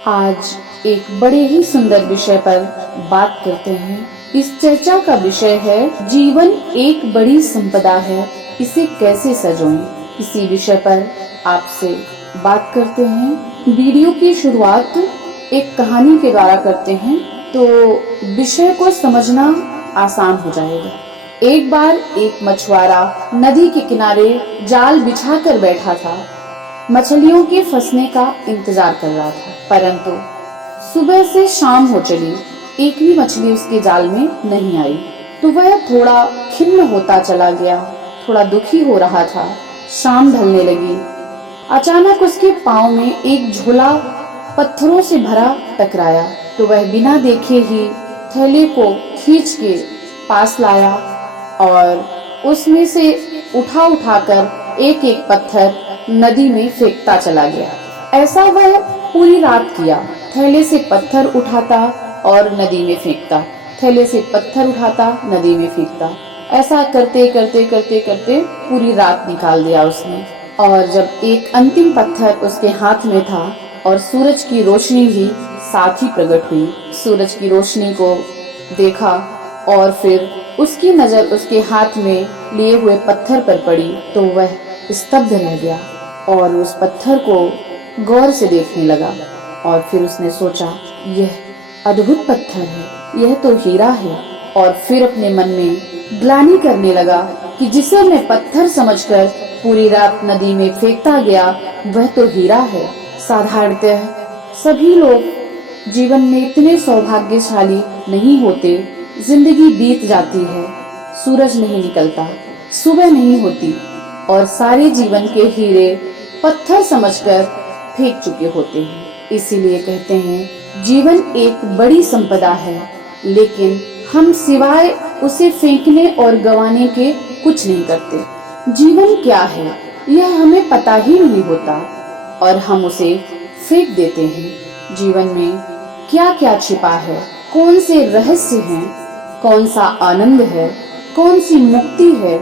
आज एक बड़े ही सुंदर विषय पर बात करते हैं। इस चर्चा का विषय है जीवन एक बड़ी संपदा है, इसे कैसे सजोएं। इसी विषय पर आपसे बात करते हैं। वीडियो की शुरुआत एक कहानी के द्वारा करते हैं तो विषय को समझना आसान हो जाएगा। एक बार एक मछुआरा नदी के किनारे जाल बिछाकर बैठा था। मछलियों के फंसने का इंतजार कर रहा था, परंतु सुबह से शाम हो चली, एक भी मछली उसके जाल में नहीं आई। तो वह थोड़ा खिन्न होता चला गया, थोड़ा दुखी हो रहा था। शाम ढलने लगी। अचानक उसके पांव में एक झोला पत्थरों से भरा टकराया। तो वह बिना देखे ही थैले को खींच के पास लाया और उसमें से उठाकर एक एक पत्थर नदी में फेंकता चला गया। ऐसा वह पूरी रात किया। थैले से पत्थर उठाता और नदी में फेंकता, थैले से पत्थर उठाता, नदी में फेंकता। ऐसा करते करते करते करते पूरी रात निकाल दिया उसने। और जब एक अंतिम पत्थर उसके हाथ में था और सूरज की रोशनी भी साथ ही प्रकट हुई, सूरज की रोशनी को देखा और फिर उसकी नजर उसके हाथ में लिए हुए पत्थर पर पड़ी तो वह स्तब्ध रह गया और उस पत्थर को गौर से देखने लगा। और फिर उसने सोचा, यह अद्भुत पत्थर है, यह तो हीरा है। और फिर अपने मन में ग्लानि करने लगा कि जिसे मैं पत्थर समझकर पूरी रात नदी में फेंकता गया, वह तो हीरा है। साधारणतः सभी लोग जीवन में इतने सौभाग्यशाली नहीं होते। जिंदगी बीत जाती है, सूरज नहीं निकलता, सुबह नहीं होती और सारे जीवन के हीरे पत्थर समझकर फेंक चुके होते हैं। इसीलिए कहते हैं जीवन एक बड़ी संपदा है, लेकिन हम सिवाय उसे फेंकने और गंवाने के कुछ नहीं करते। जीवन क्या है यह हमें पता ही नहीं होता और हम उसे फेंक देते हैं। जीवन में क्या क्या छिपा है, कौन से रहस्य हैं, कौन सा आनंद है, कौन सी मुक्ति है,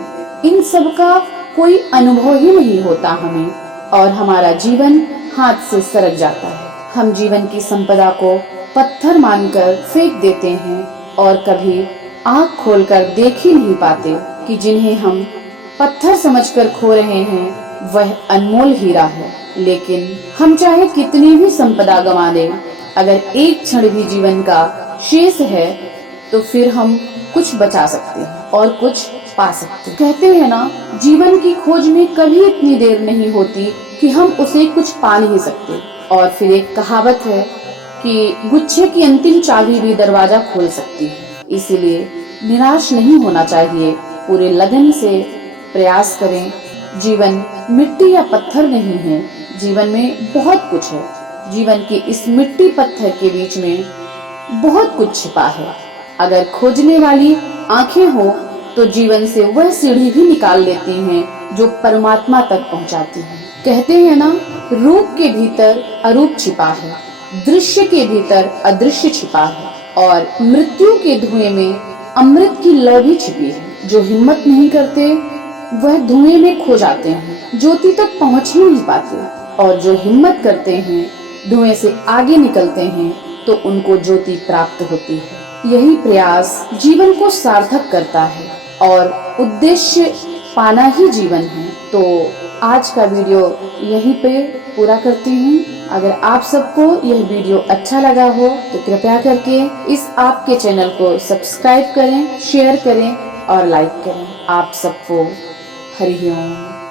इन सब का कोई अनुभव ही नहीं होता हमें और हमारा जीवन हाथ से सरक जाता है। हम जीवन की संपदा को पत्थर मानकर फेंक देते हैं और कभी आँख खोलकर देख ही नहीं पाते कि जिन्हें हम पत्थर समझकर खो रहे हैं वह अनमोल हीरा है। लेकिन हम चाहे कितनी भी संपदा गंवा दें, अगर एक क्षण भी जीवन का शेष है तो फिर हम कुछ बचा सकते हैं और कुछ पा सकते हैं। कहते हैं ना, जीवन की खोज में कभी इतनी देर नहीं होती कि हम उसे कुछ पा नहीं सकते। और फिर एक कहावत है कि गुच्छे की अंतिम चाबी भी दरवाजा खोल सकती है। इसीलिए निराश नहीं होना चाहिए, पूरे लगन से प्रयास करें। जीवन मिट्टी या पत्थर नहीं है, जीवन में बहुत कुछ है। जीवन के इस मिट्टी पत्थर के बीच में बहुत कुछ छिपा है। अगर खोजने वाली आंखें हो तो जीवन से वह सीढ़ी भी निकाल लेती हैं जो परमात्मा तक पहुंचाती है। कहते हैं ना, रूप के भीतर अरूप छिपा है, दृश्य के भीतर अदृश्य छिपा है और मृत्यु के धुएं में अमृत की लौ भी छिपी है। जो हिम्मत नहीं करते वह धुएं में खो जाते हैं, ज्योति तक पहुंच ही नहीं पाते और जो हिम्मत करते हैं धुएं से आगे निकलते हैं तो उनको ज्योति प्राप्त होती है। यही प्रयास जीवन को सार्थक करता है और उद्देश्य पाना ही जीवन है। तो आज का वीडियो यहीं पे पूरा करती हूँ। अगर आप सबको यह वीडियो अच्छा लगा हो तो कृपया करके इस आपके चैनल को सब्सक्राइब करें, शेयर करें और लाइक करें। आप सबको हरि ओम।